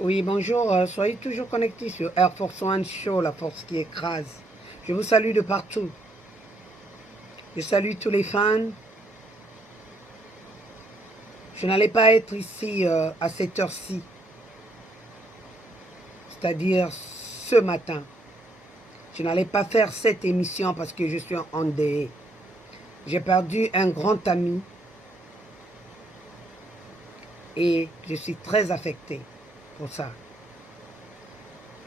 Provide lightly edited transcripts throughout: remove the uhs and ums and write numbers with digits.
Oui, bonjour. Soyez toujours connectés sur Air Force One Show, la force qui écrase. Je vous salue de partout. Je salue tous les fans. Je n'allais pas être ici à cette heure-ci, c'est-à-dire ce matin. Je n'allais pas faire cette émission parce que je suis endeuillé. J'ai perdu un grand ami et je suis très affecté pour ça.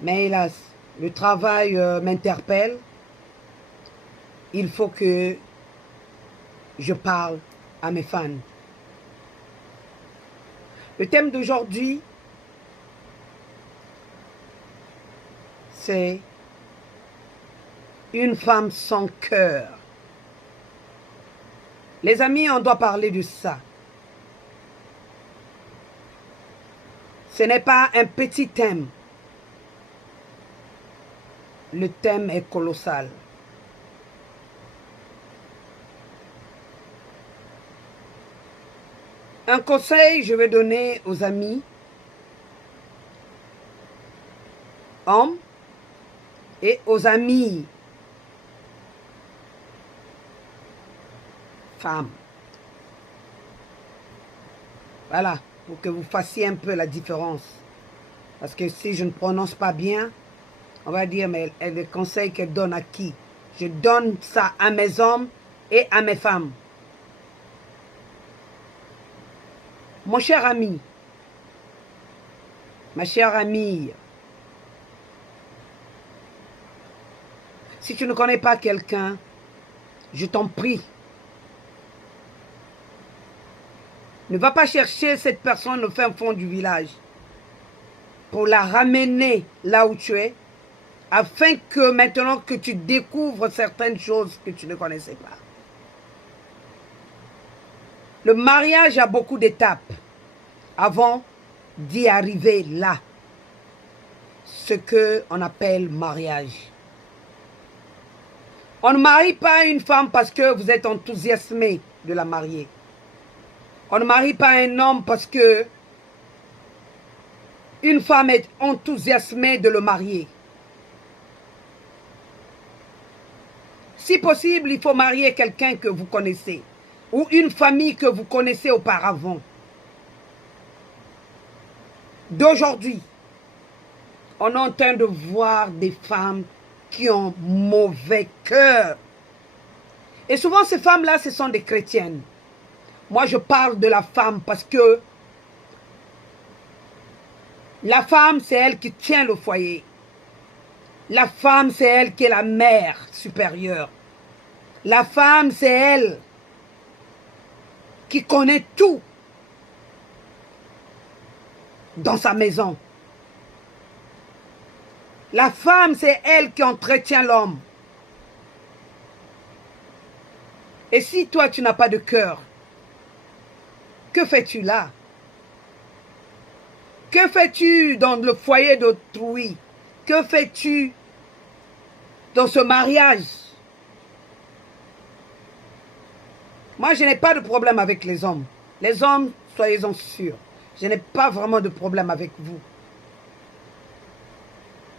Mais hélas, le travail m'interpelle. Il faut que je parle à mes fans. Le thème d'aujourd'hui, c'est une femme sans cœur. Les amis, on doit parler de ça. Ce n'est pas un petit thème. Le thème est colossal. Un conseil, je vais donner aux amis, hommes, et aux amis, femmes. Voilà, pour que vous fassiez un peu la différence. Parce que si je ne prononce pas bien, on va dire, mais le conseil qu'elle donne à qui? Je donne ça à mes hommes et à mes femmes. Mon cher ami, ma chère amie, si tu ne connais pas quelqu'un, je t'en prie, ne va pas chercher cette personne au fin fond du village pour la ramener là où tu es, afin que maintenant que tu découvres certaines choses que tu ne connaissais pas. Le mariage a beaucoup d'étapes avant d'y arriver là, ce qu'on appelle mariage. On ne marie pas une femme parce que vous êtes enthousiasmé de la marier. On ne marie pas un homme parce que une femme est enthousiasmée de le marier. Si possible, il faut marier quelqu'un que vous connaissez ou une famille que vous connaissez auparavant. D'aujourd'hui, on est en train de voir des femmes qui ont mauvais cœur. Et souvent, ces femmes-là, ce sont des chrétiennes. Moi, je parle de la femme parce que la femme, c'est elle qui tient le foyer. La femme, c'est elle qui est la mère supérieure. La femme, c'est elle qui connaît tout dans sa maison. La femme, c'est elle qui entretient l'homme. Et si toi, tu n'as pas de cœur, que fais-tu là? Que fais-tu dans le foyer d'autrui? Que fais-tu dans ce mariage? Moi, je n'ai pas de problème avec les hommes. Les hommes, soyez-en sûrs. Je n'ai pas vraiment de problème avec vous.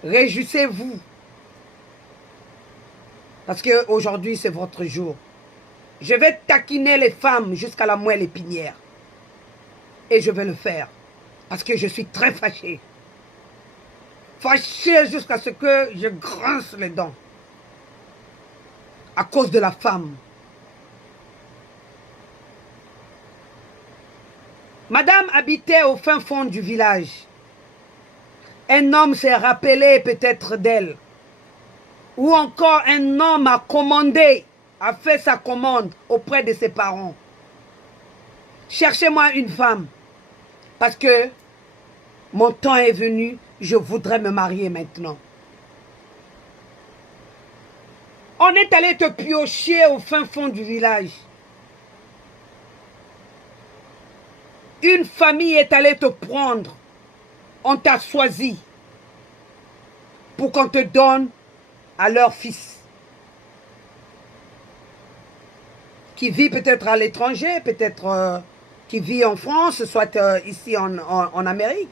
Réjouissez-vous. Parce qu'aujourd'hui, c'est votre jour. Je vais taquiner les femmes jusqu'à la moelle épinière. Et je vais le faire. Parce que je suis très fâché. Fâché jusqu'à ce que je grince les dents. À cause de la femme. Madame habitait au fin fond du village. Un homme s'est rappelé peut-être d'elle. Ou encore un homme a commandé, a fait sa commande auprès de ses parents. Cherchez-moi une femme. Parce que mon temps est venu, je voudrais me marier maintenant. On est allé te piocher au fin fond du village. Une famille est allée te prendre. On t'a choisi pour qu'on te donne à leur fils. Qui vit peut-être à l'étranger, peut-être qui vit en France, soit ici en Amérique.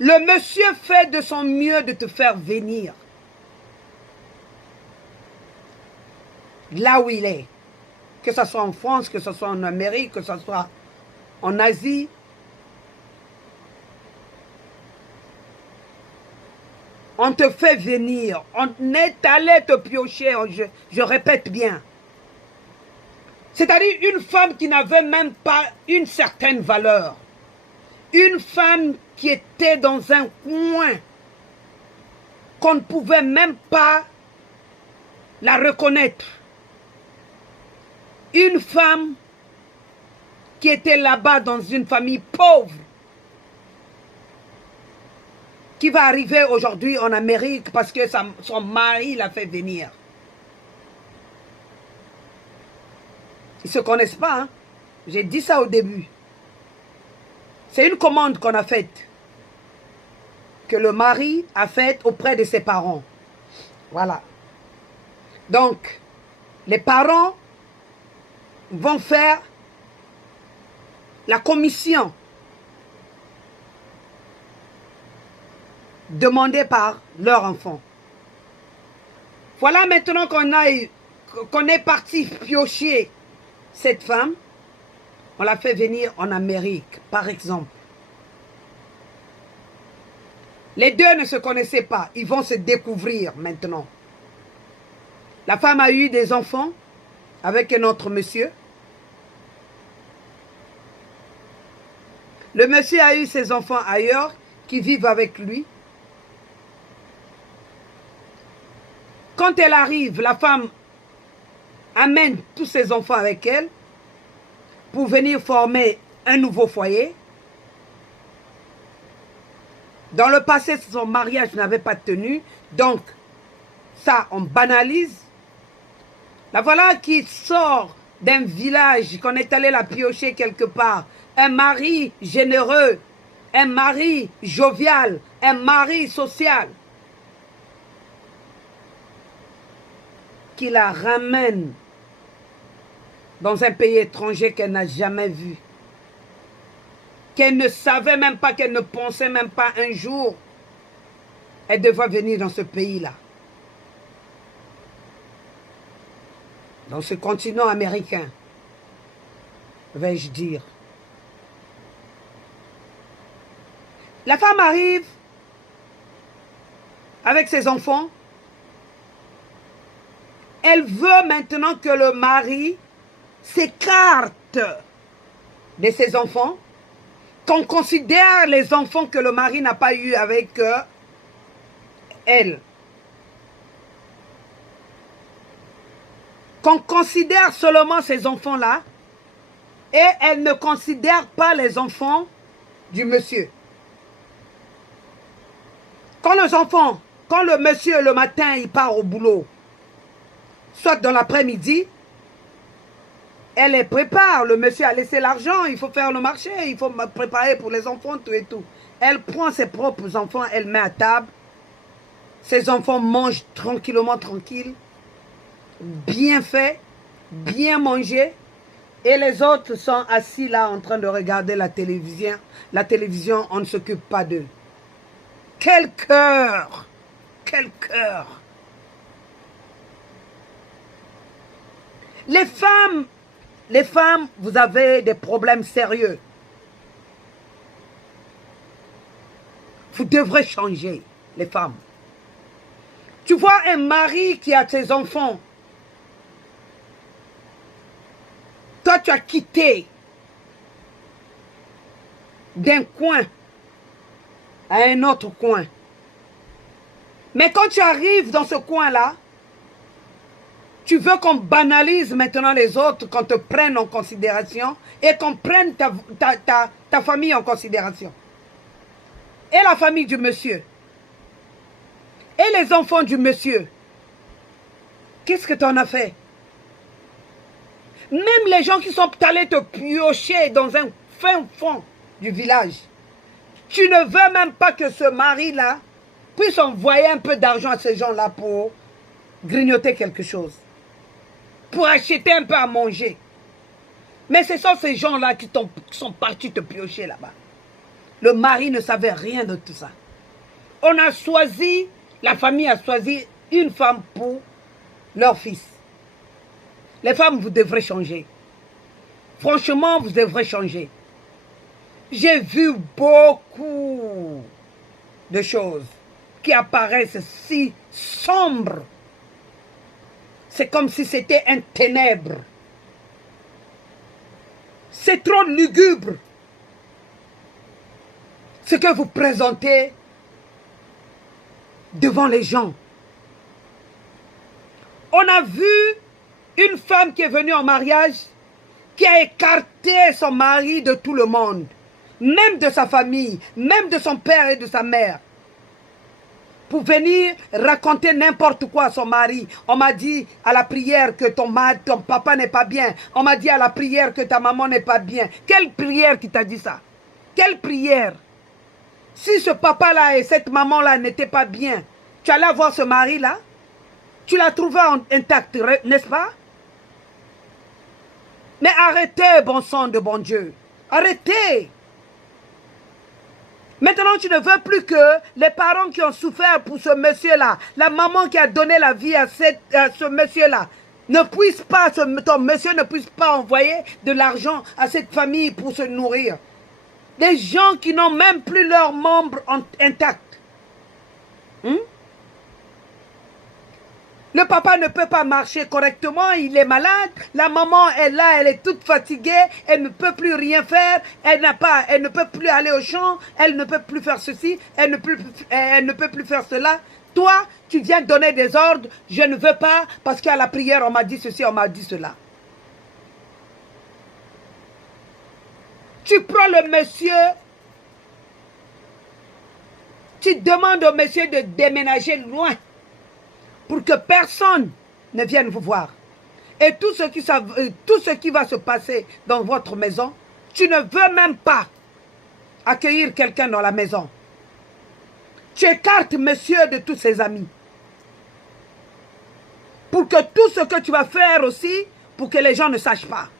Le monsieur fait de son mieux de te faire venir là où il est. Que ce soit en France, que ce soit en Amérique, que ce soit en Asie. On te fait venir. On est allé te piocher. Je répète bien. C'est-à-dire une femme qui n'avait même pas une certaine valeur. Une femme qui était dans un coin. Qu'on ne pouvait même pas la reconnaître. Une femme qui était là-bas dans une famille pauvre. Qui va arriver aujourd'hui en Amérique parce que son mari l'a fait venir. Ils ne se connaissent pas. Hein? J'ai dit ça au début. C'est une commande qu'on a faite. Que le mari a faite auprès de ses parents. Voilà. Donc, les parents vont faire la commission demandée par leur enfant. Voilà maintenant qu'on est parti piocher cette femme. On l'a fait venir en Amérique, par exemple. Les deux ne se connaissaient pas. Ils vont se découvrir maintenant. La femme a eu des enfants avec un autre monsieur. Le monsieur a eu ses enfants ailleurs qui vivent avec lui. Quand elle arrive, la femme amène tous ses enfants avec elle pour venir former un nouveau foyer. Dans le passé, son mariage n'avait pas tenu. Donc, ça, on banalise. La voilà qui sort d'un village qu'on est allé la piocher quelque part. Un mari généreux, un mari jovial, un mari social. Qui la ramène dans un pays étranger qu'elle n'a jamais vu. Qu'elle ne savait même pas, qu'elle ne pensait même pas un jour. Elle devait venir dans ce pays-là. Dans ce continent américain, vais-je dire. La femme arrive avec ses enfants. Elle veut maintenant que le mari s'écarte de ses enfants, qu'on considère les enfants que le mari n'a pas eu avec elle. Qu'on considère seulement ces enfants-là et elle ne considère pas les enfants du monsieur. Quand les enfants, quand le monsieur le matin il part au boulot, soit dans l'après-midi, elle les prépare. Le monsieur a laissé l'argent, il faut faire le marché, il faut préparer pour les enfants, tout et tout. Elle prend ses propres enfants, elle met à table. Ses enfants mangent tranquillement, tranquille, bien fait, bien mangé. Et les autres sont assis là en train de regarder la télévision. La télévision, on ne s'occupe pas d'eux. Quel cœur! Quel cœur! Les femmes, vous avez des problèmes sérieux. Vous devrez changer, les femmes. Tu vois un mari qui a ses enfants. Toi, tu as quitté d'un coin à un autre coin. Mais quand tu arrives dans ce coin-là, tu veux qu'on banalise maintenant les autres, qu'on te prenne en considération et qu'on prenne ta famille en considération. Et la famille du monsieur. Et les enfants du monsieur. Qu'est-ce que tu en as fait? Même les gens qui sont allés te piocher dans un fin fond du village. Tu ne veux même pas que ce mari-là puisse envoyer un peu d'argent à ces gens-là pour grignoter quelque chose. Pour acheter un peu à manger. Mais ce sont ces gens-là qui sont partis te piocher là-bas. Le mari ne savait rien de tout ça. On a choisi, la famille a choisi une femme pour leur fils. Les femmes, vous devrez changer. Franchement, vous devrez changer. J'ai vu beaucoup de choses qui apparaissent si sombres. C'est comme si c'était un ténèbre. C'est trop lugubre. Ce que vous présentez devant les gens. On a vu une femme qui est venue en mariage, qui a écarté son mari de tout le monde, même de sa famille, même de son père et de sa mère, pour venir raconter n'importe quoi à son mari. On m'a dit à la prière que ton papa n'est pas bien. On m'a dit à la prière que ta maman n'est pas bien. Quelle prière qui t'a dit ça? Quelle prière? Si ce papa-là et cette maman-là n'étaient pas bien, tu allais voir ce mari-là? Tu l'as trouvé intact, n'est-ce pas? Mais arrêtez, bon sang de bon Dieu. Arrêtez. Maintenant, tu ne veux plus que les parents qui ont souffert pour ce monsieur-là, la maman qui a donné la vie à ce monsieur-là, ne puisse pas, ton monsieur ne puisse pas envoyer de l'argent à cette famille pour se nourrir. Des gens qui n'ont même plus leurs membres intacts. Le papa ne peut pas marcher correctement, il est malade. La maman est là, elle est toute fatiguée, elle ne peut plus rien faire, elle ne peut plus aller au champ, elle ne peut plus faire ceci, elle ne peut plus faire cela. Toi, tu viens donner des ordres, je ne veux pas parce qu'à la prière on m'a dit ceci, on m'a dit cela. Tu prends le monsieur, tu demandes au monsieur de déménager loin pour que personne ne vienne vous voir. Et tout ce qui va se passer dans votre maison, tu ne veux même pas accueillir quelqu'un dans la maison. Tu écartes monsieur de tous ses amis. Pour que tout ce que tu vas faire aussi, pour que les gens ne sachent pas.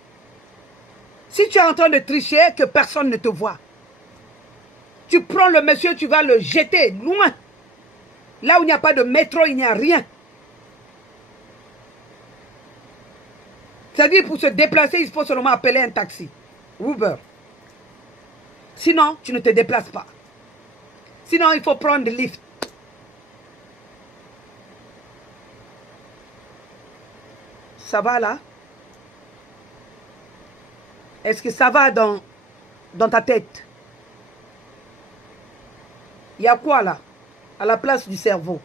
Si tu es en train de tricher, que personne ne te voit. Tu prends le monsieur, tu vas le jeter loin. Là où il n'y a pas de métro, il n'y a rien. C'est-à-dire pour se déplacer, il faut seulement appeler un taxi. Uber. Sinon, tu ne te déplaces pas. Sinon, il faut prendre le lift. Ça va là? Est-ce que ça va dans ta tête? Il y a quoi là? À la place du cerveau?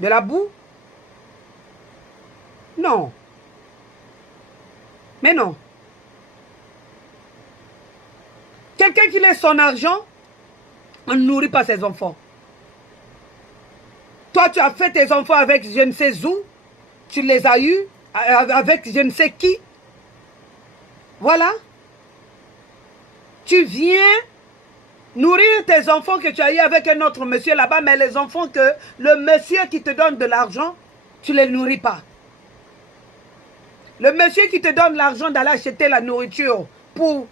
De la boue? Non. Mais non. Quelqu'un qui laisse son argent, on ne nourrit pas ses enfants. Toi, tu as fait tes enfants avec je ne sais où. Tu les as eus avec je ne sais qui. Voilà. Tu viens nourrir tes enfants que tu as eu avec un autre monsieur là-bas, mais les enfants que le monsieur qui te donne de l'argent, tu ne les nourris pas. Le monsieur qui te donne l'argent d'aller acheter la nourriture pour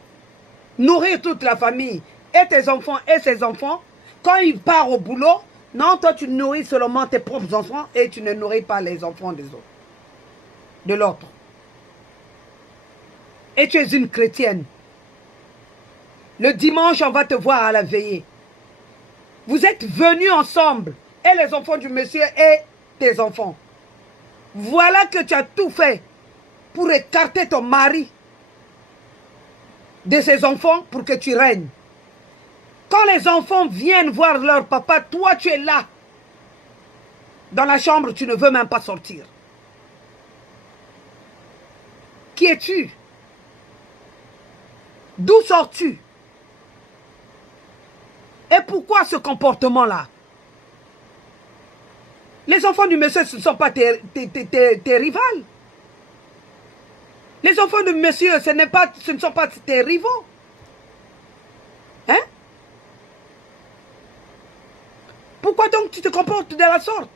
nourrir toute la famille, et tes enfants et ses enfants, quand il part au boulot, non, toi tu nourris seulement tes propres enfants et tu ne nourris pas les enfants des autres, de l'autre. Et tu es une chrétienne. Le dimanche, on va te voir à la veillée. Vous êtes venus ensemble, et les enfants du monsieur et tes enfants. Voilà que tu as tout fait pour écarter ton mari de ses enfants pour que tu règnes. Quand les enfants viennent voir leur papa, toi tu es là. Dans la chambre, tu ne veux même pas sortir. Qui es-tu? D'où sors-tu? Et pourquoi ce comportement-là? Les enfants du monsieur, ce ne sont pas tes rivales. Les enfants de monsieur, ce ne sont pas tes rivaux. Hein? Pourquoi donc tu te comportes de la sorte?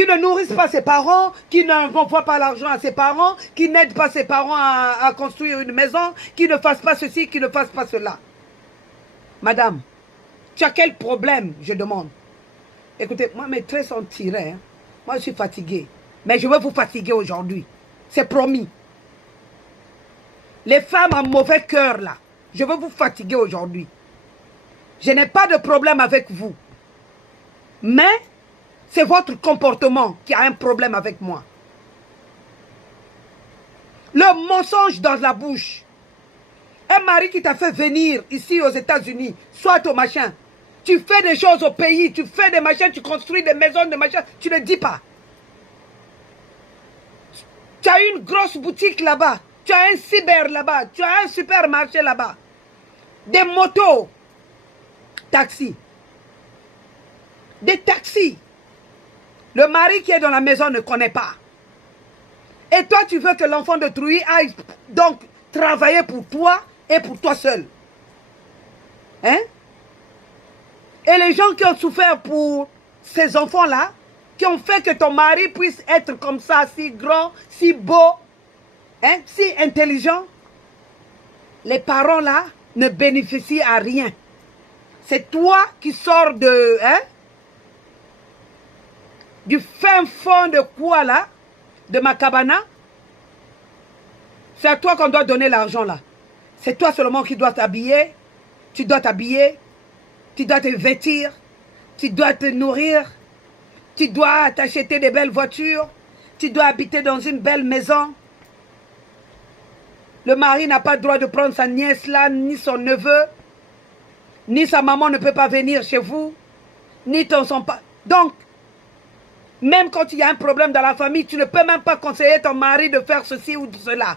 qui ne nourrissent pas ses parents, qui n'envoient pas l'argent à ses parents, qui n'aident pas ses parents à construire une maison, qui ne fassent pas ceci, qui ne fassent pas cela. Madame, tu as quel problème, je demande? Écoutez, moi, mes traits sont tirés. Hein. Moi, je suis fatiguée. Mais je veux vous fatiguer aujourd'hui. C'est promis. Les femmes à mauvais cœur, là, je veux vous fatiguer aujourd'hui. Je n'ai pas de problème avec vous. Mais c'est votre comportement qui a un problème avec moi. Le mensonge dans la bouche. Un mari qui t'a fait venir ici aux États-Unis, soit au machin. Tu fais des choses au pays, tu fais des machins, tu construis des maisons, des machins, tu ne dis pas. Tu as une grosse boutique là-bas, tu as un cyber là-bas, tu as un supermarché là-bas. Des motos, taxis. Des taxis. Le mari qui est dans la maison ne connaît pas. Et toi, tu veux que l'enfant de Trouy aille donc travailler pour toi et pour toi seul. Hein? Et les gens qui ont souffert pour ces enfants-là, qui ont fait que ton mari puisse être comme ça, si grand, si beau, hein, si intelligent, les parents-là ne bénéficient à rien. C'est toi qui sors de... Hein, du fin fond de quoi là, de ma cabana, c'est à toi qu'on doit donner l'argent là. C'est toi seulement qui dois t'habiller, tu dois t'habiller, tu dois te vêtir, tu dois te nourrir, tu dois t'acheter des belles voitures, tu dois habiter dans une belle maison. Le mari n'a pas le droit de prendre sa nièce là, ni son neveu, ni sa maman ne peut pas venir chez vous, ni son père. Donc, même quand il y a un problème dans la famille, tu ne peux même pas conseiller ton mari de faire ceci ou de cela.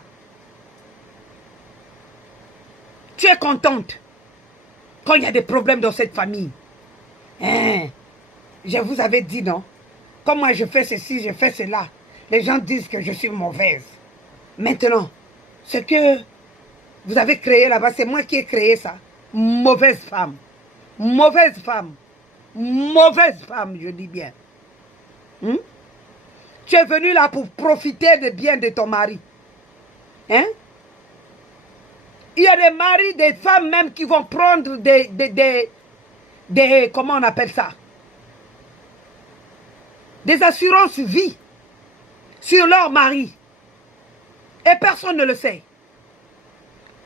Tu es contente quand il y a des problèmes dans cette famille. Hein? Je vous avais dit, non? Comme moi je fais ceci, je fais cela. Les gens disent que je suis mauvaise. Maintenant, ce que vous avez créé là-bas, c'est moi qui ai créé ça. Mauvaise femme. Mauvaise femme. Mauvaise femme, je dis bien. Tu es venu là pour profiter des biens de ton mari. Hein? Il y a des maris, des femmes même qui vont prendre des comment on appelle ça? Des assurances vie sur leur mari. Et personne ne le sait.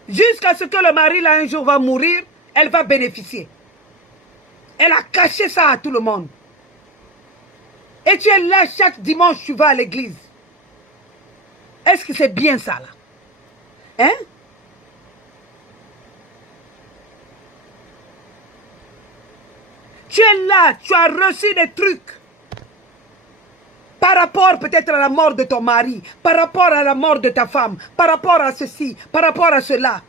Jusqu'à ce que le mari là un jour va mourir, elle va bénéficier. Elle a caché ça à tout le monde. Et tu es là chaque dimanche, tu vas à l'église. Est-ce que c'est bien ça là? Hein? Tu es là, tu as reçu des trucs. Par rapport peut-être à la mort de ton mari, par rapport à la mort de ta femme, par rapport à ceci, par rapport à cela.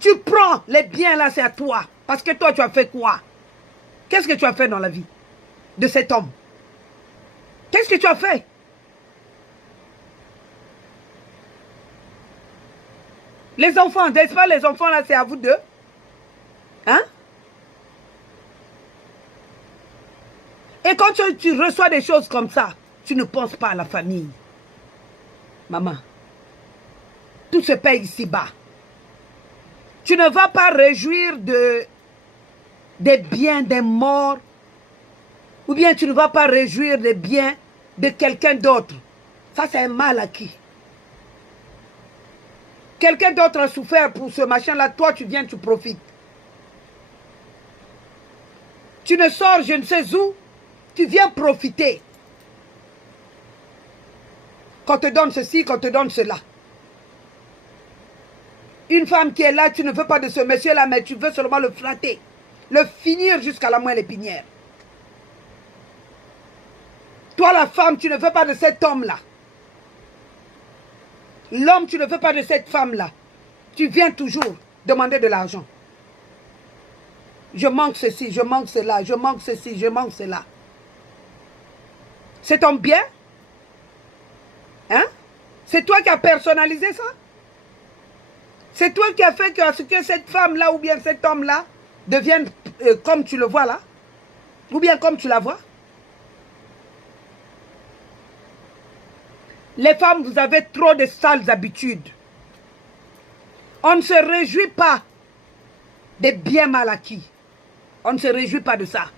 Tu prends les biens là, c'est à toi. Parce que toi, tu as fait quoi? Qu'est-ce que tu as fait dans la vie de cet homme? Qu'est-ce que tu as fait? Les enfants, n'est-ce pas les enfants là, c'est à vous deux? Hein? Et quand tu reçois des choses comme ça, tu ne penses pas à la famille. Maman, tout se paye ici-bas. Tu ne vas pas réjouir des biens des morts, ou bien tu ne vas pas réjouir des biens de quelqu'un d'autre. Ça, c'est un mal acquis. Quelqu'un d'autre a souffert pour ce machin-là, toi, tu viens, tu profites. Tu ne sors je ne sais où, tu viens profiter. Qu'on te donne ceci, qu'on te donne cela. Une femme qui est là, tu ne veux pas de ce monsieur-là, mais tu veux seulement le flatter. Le finir jusqu'à la moelle épinière. Toi, la femme, tu ne veux pas de cet homme-là. L'homme, tu ne veux pas de cette femme-là. Tu viens toujours demander de l'argent. Je manque ceci, je manque cela, je manque ceci, je manque cela. C'est ton bien? Hein? C'est toi qui as personnalisé ça? C'est toi qui as fait que cette femme-là ou bien cet homme-là devienne comme tu le vois là? Ou bien comme tu la vois? Les femmes, vous avez trop de sales habitudes. On ne se réjouit pas des biens mal acquis. On ne se réjouit pas de ça.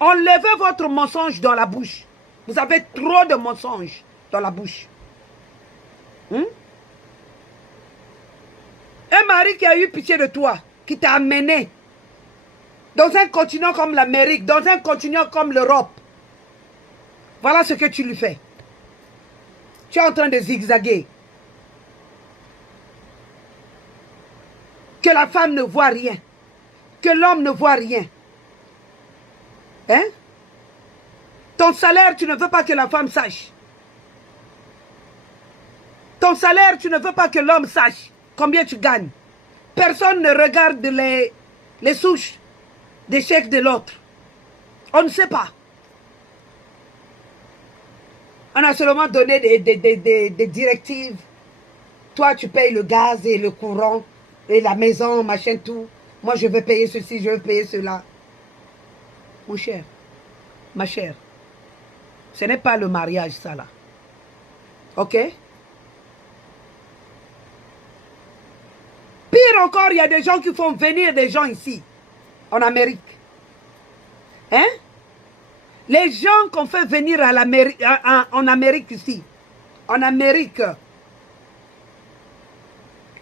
Enlevez votre mensonge dans la bouche. Vous avez trop de mensonges dans la bouche. Un mari qui a eu pitié de toi, qui t'a amené dans un continent comme l'Amérique, dans un continent comme l'Europe. Voilà ce que tu lui fais. Tu es en train de zigzaguer. Que la femme ne voit rien. Que l'homme ne voit rien. Hein? Ton salaire, tu ne veux pas que la femme sache. Ton salaire, tu ne veux pas que l'homme sache combien tu gagnes. Personne ne regarde les souches des chèques de l'autre. On ne sait pas. On a seulement donné des directives. Toi, tu payes le gaz et le courant et la maison, machin, tout. Moi, je vais payer ceci, je vais payer cela. Mon cher, ma chère, ce n'est pas le mariage, ça, là. OK? Pire encore, il y a des gens qui font venir des gens ici, en Amérique. Hein? Les gens qu'on fait venir en Amérique ici, en Amérique,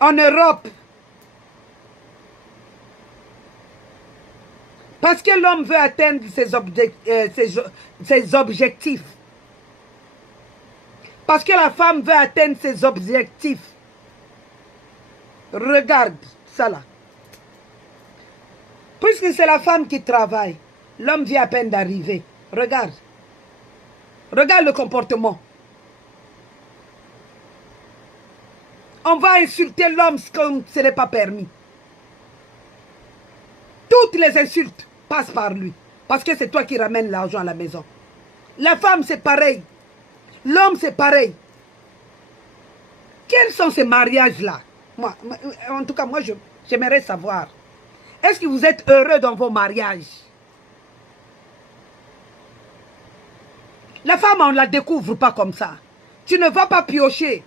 en Europe, parce que l'homme veut atteindre ses objectifs. Parce que la femme veut atteindre ses objectifs. Regarde ça là. Puisque c'est la femme qui travaille, l'homme vient à peine d'arriver. Regarde. Regarde le comportement. On va insulter l'homme comme ce n'est pas permis. Toutes les insultes passent par lui. Parce que c'est toi qui ramènes l'argent à la maison. La femme, c'est pareil. L'homme, c'est pareil. Quels sont ces mariages-là? Moi, en tout cas, moi, j'aimerais savoir. Est-ce que vous êtes heureux dans vos mariages? La femme, on ne la découvre pas comme ça. Tu ne vas pas piocher.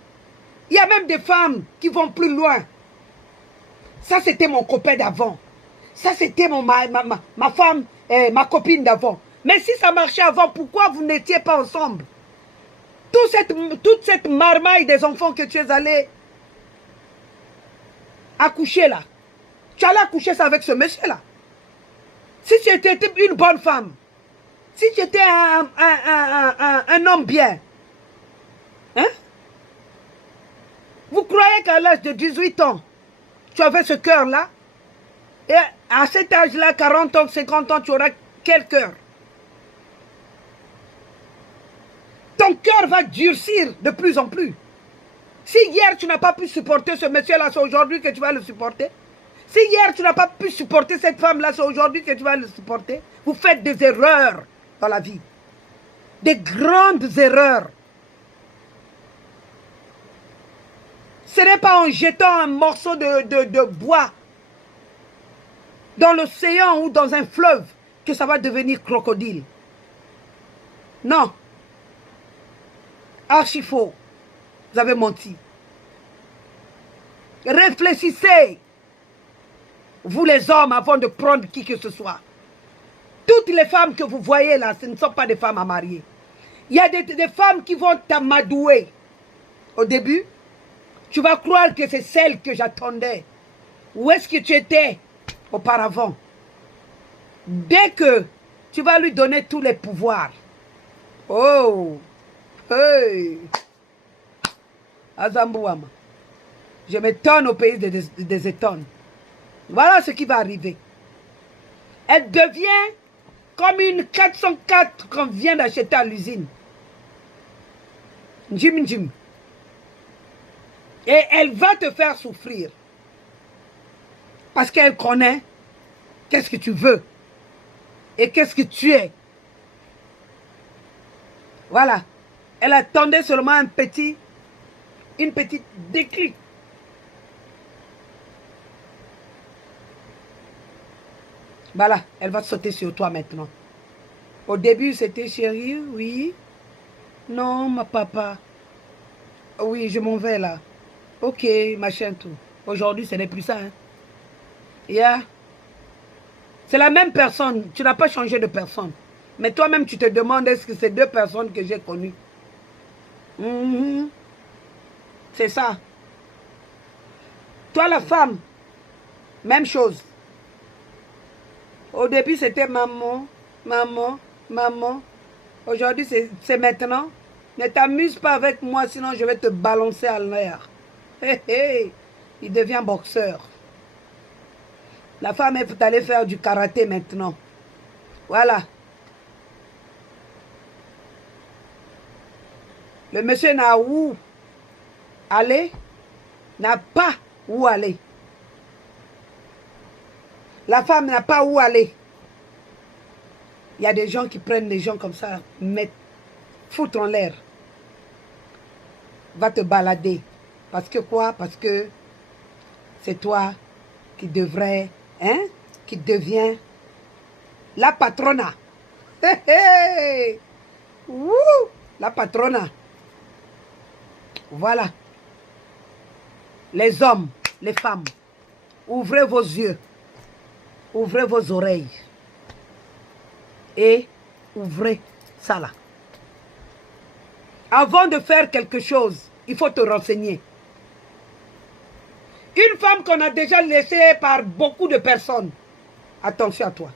Il y a même des femmes qui vont plus loin. Ça, c'était mon copain d'avant. Ça, c'était ma femme, ma copine d'avant. Mais si ça marchait avant, pourquoi vous n'étiez pas ensemble? Toute cette marmaille des enfants que tu es allé accoucher là. Tu allais accoucher ça avec ce monsieur-là. Si tu étais une bonne femme, si tu étais un homme bien, hein? Vous croyez qu'à l'âge de 18 ans, tu avais ce cœur-là? Et à cet âge-là, 40 ans, 50 ans, tu auras quel cœur? Ton cœur va durcir de plus en plus. Si hier tu n'as pas pu supporter ce monsieur-là, c'est aujourd'hui que tu vas le supporter. Si hier tu n'as pas pu supporter cette femme-là, c'est aujourd'hui que tu vas le supporter. Vous faites des erreurs dans la vie. Des grandes erreurs. Ce n'est pas en jetant un morceau de bois dans l'océan ou dans un fleuve que ça va devenir crocodile. Non. Archi faux. Vous avez menti. Réfléchissez, vous les hommes, avant de prendre qui que ce soit. Toutes les femmes que vous voyez là, ce ne sont pas des femmes à marier. Il y a des femmes qui vont t'amadouer. Au début, tu vas croire que c'est celle que j'attendais. Où est-ce que tu étais auparavant? Dès que tu vas lui donner tous les pouvoirs. Oh, hey, Azambouama. Je m'étonne au pays des étonnes. Voilà ce qui va arriver. Elle devient comme une 404 qu'on vient d'acheter à l'usine. Jim Jim. Et elle va te faire souffrir. Parce qu'elle connaît qu'est-ce que tu veux. Et qu'est-ce que tu es. Voilà. Elle attendait seulement une petite déclic. Voilà, elle va sauter sur toi maintenant. Au début, c'était chérie, oui. Non, ma papa. Oui, je m'en vais là. Ok, machin tout. Aujourd'hui, ce n'est plus ça. Hein. Yeah. C'est la même personne. Tu n'as pas changé de personne. Mais toi-même, tu te demandes est-ce que c'est deux personnes que j'ai connues. C'est ça. Toi, la femme, même chose. Au début, c'était maman, maman, maman. Aujourd'hui, c'est maintenant. Ne t'amuse pas avec moi, sinon je vais te balancer à l'air. Hé, hé. Il devient boxeur. La femme est allée faire du karaté maintenant. Voilà. Le monsieur n'a où aller, n'a pas où aller. La femme n'a pas où aller. Il y a des gens qui prennent les gens comme ça, mettent, foutent en l'air. Va te balader. Parce que quoi? Parce que c'est toi qui devrais, hein, qui devient la patrona. Hé, hé. Wouh, la patrona. Voilà. Les hommes, les femmes, ouvrez vos yeux, ouvrez vos oreilles et ouvrez ça là. Avant de faire quelque chose, il faut te renseigner. Une femme qu'on a déjà laissée par beaucoup de personnes, attention à toi.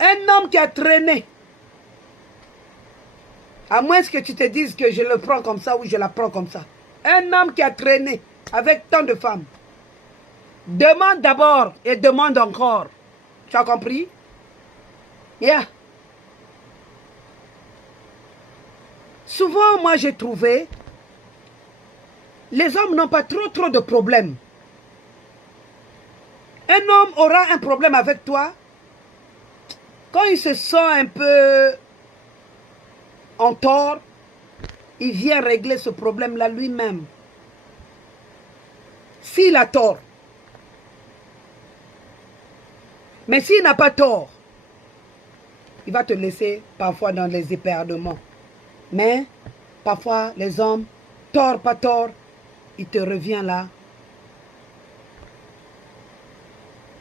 Un homme qui a traîné, à moins que tu te dises que je le prends comme ça ou je la prends comme ça. Un homme qui a traîné avec tant de femmes, demande d'abord et demande encore. Tu as compris? Yeah. Souvent, moi, j'ai trouvé, les hommes n'ont pas trop de problèmes. Un homme aura un problème avec toi quand il se sent un peu en tort, il vient régler ce problème-là lui-même. S'il a tort. Mais s'il n'a pas tort, il va te laisser parfois dans les éperduements. Mais parfois, les hommes, tort, pas tort, il te revient là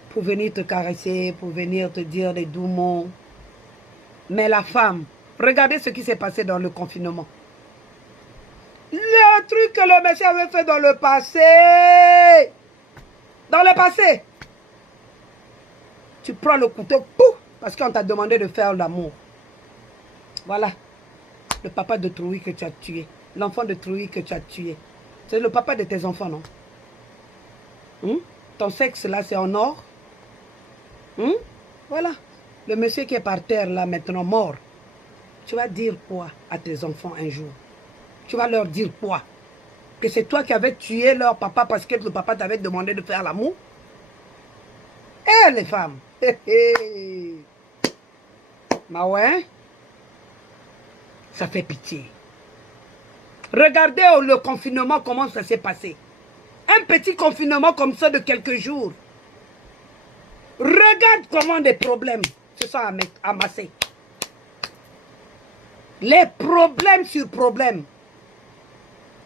pour venir te caresser, pour venir te dire des doux mots. Mais la femme, regardez ce qui s'est passé dans le confinement. Le truc que le monsieur avait fait dans le passé. Dans le passé. Tu prends le couteau, pouf, parce qu'on t'a demandé de faire l'amour. Voilà. Le papa de Trouille que tu as tué. L'enfant de Trouille que tu as tué. C'est le papa de tes enfants, non? Ton sexe, là, c'est en or. Voilà. Le monsieur qui est par terre, là, maintenant, mort. Tu vas dire quoi à tes enfants un jour? Tu vas leur dire quoi? Que c'est toi qui avais tué leur papa parce que le papa t'avait demandé de faire l'amour? Eh, les femmes! Ma ouais? Ça fait pitié. Regardez le confinement, comment ça s'est passé. Un petit confinement comme ça de quelques jours. Regarde comment des problèmes se sont amassés. Les problèmes sur problèmes.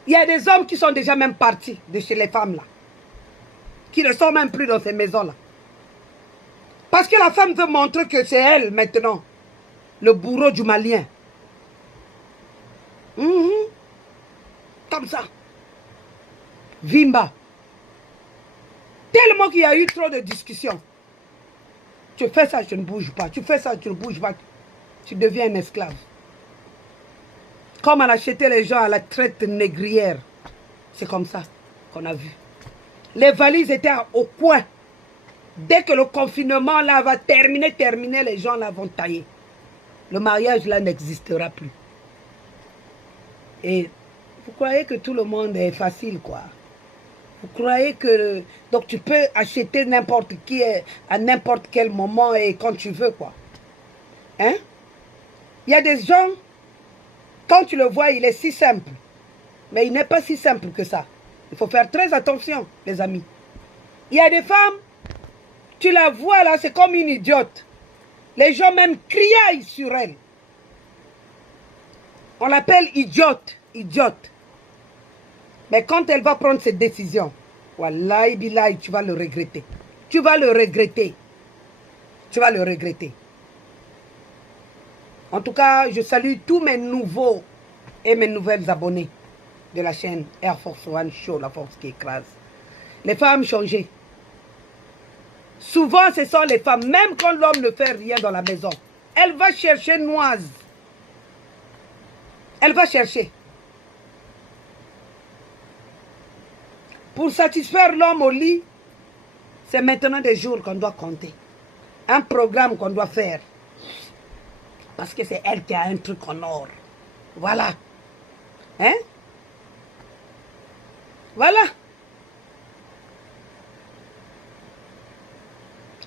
Il y a des hommes qui sont déjà même partis de chez les femmes là. Qui ne sont même plus dans ces maisons là. Parce que la femme veut montrer que c'est elle maintenant. Le bourreau du Malien. Comme ça. Vimba. Tellement qu'il y a eu trop de discussions. Tu fais ça, tu ne bouges pas. Tu fais ça, tu ne bouges pas. Tu deviens un esclave. Comme on achetait les gens à la traite négrière. C'est comme ça qu'on a vu. Les valises étaient au coin. Dès que le confinement là va terminer, les gens là vont tailler. Le mariage là n'existera plus. Et vous croyez que tout le monde est facile, quoi. Vous croyez que... Donc tu peux acheter n'importe qui à n'importe quel moment et quand tu veux, quoi. Hein? Il y a des gens, quand tu le vois, il est si simple. Mais il n'est pas si simple que ça. Il faut faire très attention, les amis. Il y a des femmes, tu la vois là, c'est comme une idiote. Les gens même criaillent sur elle. On l'appelle idiote, idiote. Mais quand elle va prendre cette décision, wallahi billahi, tu vas le regretter. Tu vas le regretter. Tu vas le regretter. En tout cas, je salue tous mes nouveaux et mes nouvelles abonnés de la chaîne Air Force One Show, la force qui écrase. Les femmes changées. Souvent, ce sont les femmes, même quand l'homme ne fait rien dans la maison. Elle va chercher noise. Elle va chercher. Pour satisfaire l'homme au lit, c'est maintenant des jours qu'on doit compter. Un programme qu'on doit faire. Parce que c'est elle qui a un truc en or. Voilà. Hein? Voilà.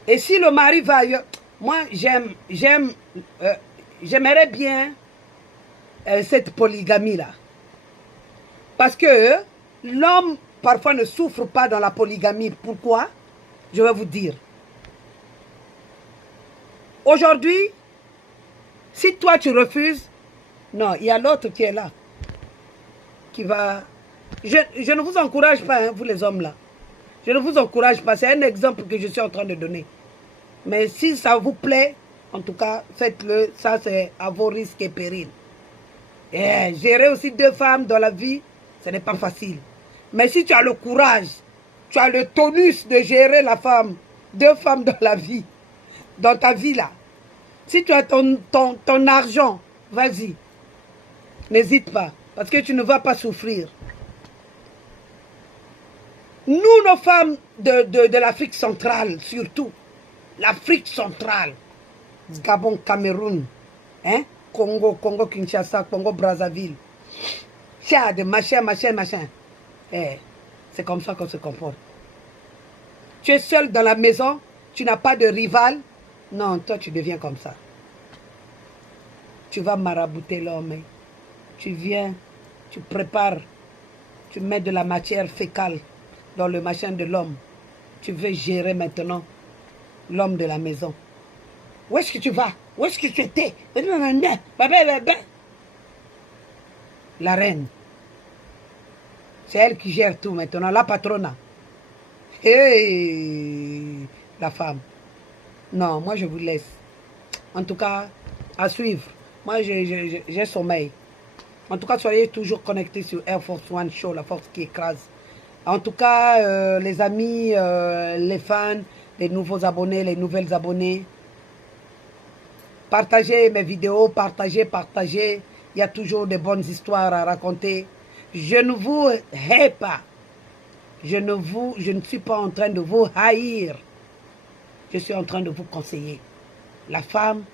Et si le mari va ailleurs, moi j'aimerais bien cette polygamie-là. Parce que l'homme parfois ne souffre pas dans la polygamie. Pourquoi? Je vais vous dire. Aujourd'hui, si toi tu refuses, non, il y a l'autre qui est là. Qui va... Je ne vous encourage pas, hein, vous les hommes là. Je ne vous encourage pas. C'est un exemple que je suis en train de donner. Mais si ça vous plaît, en tout cas, faites-le. Ça, c'est à vos risques et périls. Et gérer aussi 2 femmes dans la vie, ce n'est pas facile. Mais si tu as le courage, tu as le tonus de gérer la femme, 2 femmes dans la vie, dans ta vie là. Si tu as ton argent, vas-y. N'hésite pas, parce que tu ne vas pas souffrir. Nous, nos femmes de l'Afrique centrale, surtout, l'Afrique centrale, Gabon, Cameroun, hein? Congo, Kinshasa, Congo, Brazzaville, Tchad, machin. Eh, c'est comme ça qu'on se comporte. Tu es seul dans la maison, tu n'as pas de rival. Non, toi, tu deviens comme ça. Tu vas marabouter l'homme. Tu viens, tu prépares, tu mets de la matière fécale dans le machin de l'homme. Tu veux gérer maintenant l'homme de la maison. Où est-ce que tu vas? Où est-ce que tu étais? La reine. C'est elle qui gère tout maintenant, la patronne. Hey, la femme. Non, moi je vous laisse. En tout cas, à suivre. Moi j'ai sommeil. En tout cas, soyez toujours connectés sur Air Force One Show, la force qui écrase. En tout cas, les amis, les fans, les nouveaux abonnés, les nouvelles abonnées, partagez mes vidéos, partagez. Il y a toujours de bonnes histoires à raconter. Je ne vous hais pas. Je ne suis pas en train de vous haïr. Je suis en train de vous conseiller. La femme,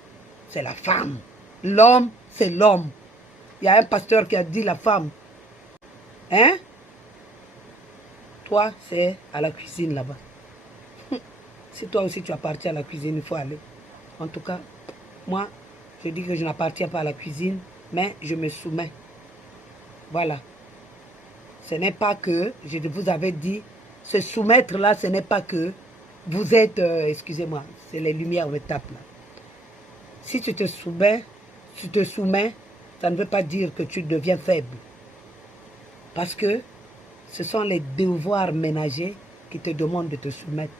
c'est la femme. L'homme, c'est l'homme. Il y a un pasteur qui a dit la femme. Hein? Toi, c'est à la cuisine là-bas. Si toi aussi tu appartiens à la cuisine, il faut aller. En tout cas, moi, je dis que je n'appartiens pas à la cuisine, mais je me soumets. Voilà. Ce n'est pas que, je vous avais dit, se soumettre là, ce n'est pas que vous êtes, excusez-moi, c'est les lumières me tapent là. Si tu te soumets, ça ne veut pas dire que tu deviens faible. Parce que ce sont les devoirs ménagers qui te demandent de te soumettre.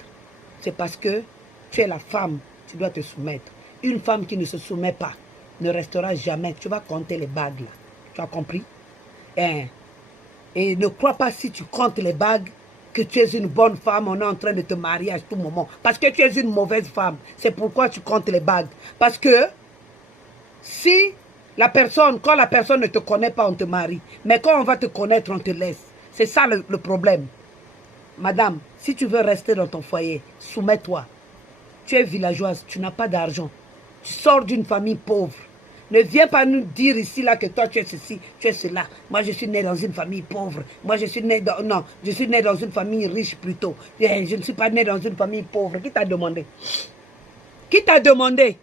C'est parce que tu es la femme, tu dois te soumettre. Une femme qui ne se soumet pas ne restera jamais. Tu vas compter les bagues là. Tu as compris? Et ne crois pas si tu comptes les bagues que tu es une bonne femme, on est en train de te marier à tout moment. Parce que tu es une mauvaise femme. C'est pourquoi tu comptes les bagues. Parce que si la personne, quand la personne ne te connaît pas, on te marie. Mais quand on va te connaître, on te laisse. C'est ça le problème. Madame, si tu veux rester dans ton foyer, soumets-toi. Tu es villageoise, tu n'as pas d'argent. Tu sors d'une famille pauvre. Ne viens pas nous dire ici là que toi tu es ceci, tu es cela. Moi je suis né dans une famille pauvre. Moi je suis né dans... Non, je suis né dans une famille riche plutôt. Je ne suis pas né dans une famille pauvre. Qui t'a demandé? Qui t'a demandé?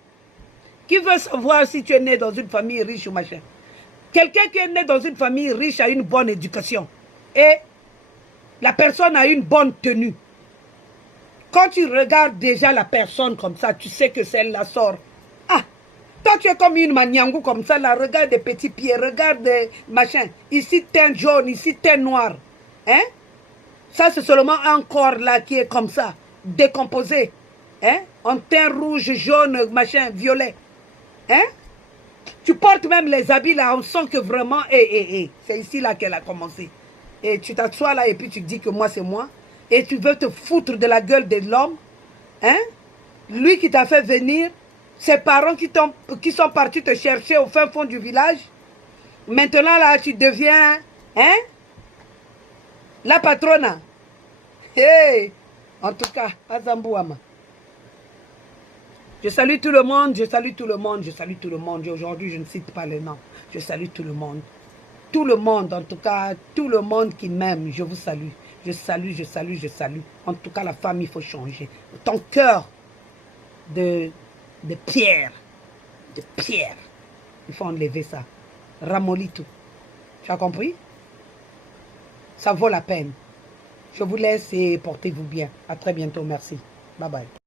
Qui veut savoir si tu es né dans une famille riche ou machin? Quelqu'un qui est né dans une famille riche a une bonne éducation. Et la personne a une bonne tenue. Quand tu regardes déjà la personne comme ça, tu sais que celle-là sort. Ah, toi tu es comme une maniangou comme ça, là, regarde des petits pieds, regarde des machins. Ici teint jaune, ici teint noir. Hein? Ça, c'est seulement un corps là qui est comme ça, décomposé. Hein? En teint rouge, jaune, machin, violet. Hein? Tu portes même les habits là, on sent que vraiment, c'est ici là qu'elle a commencé. Et tu t'assois là et puis tu dis que moi c'est moi. Et tu veux te foutre de la gueule de l'homme. Hein? Lui qui t'a fait venir, ses parents qui sont partis te chercher au fin fond du village. Maintenant là, tu deviens, hein? La patronne. Hey! En tout cas, Azambouama. Je salue tout le monde, je salue tout le monde, je salue tout le monde. Aujourd'hui, je ne cite pas les noms. Je salue tout le monde. Tout le monde, en tout cas, tout le monde qui m'aime, je vous salue. Je salue, je salue, je salue. En tout cas, la femme, il faut changer. Ton cœur de pierre, il faut enlever ça. Ramollis tout. Tu as compris? Ça vaut la peine. Je vous laisse et portez-vous bien. À très bientôt. Merci. Bye bye.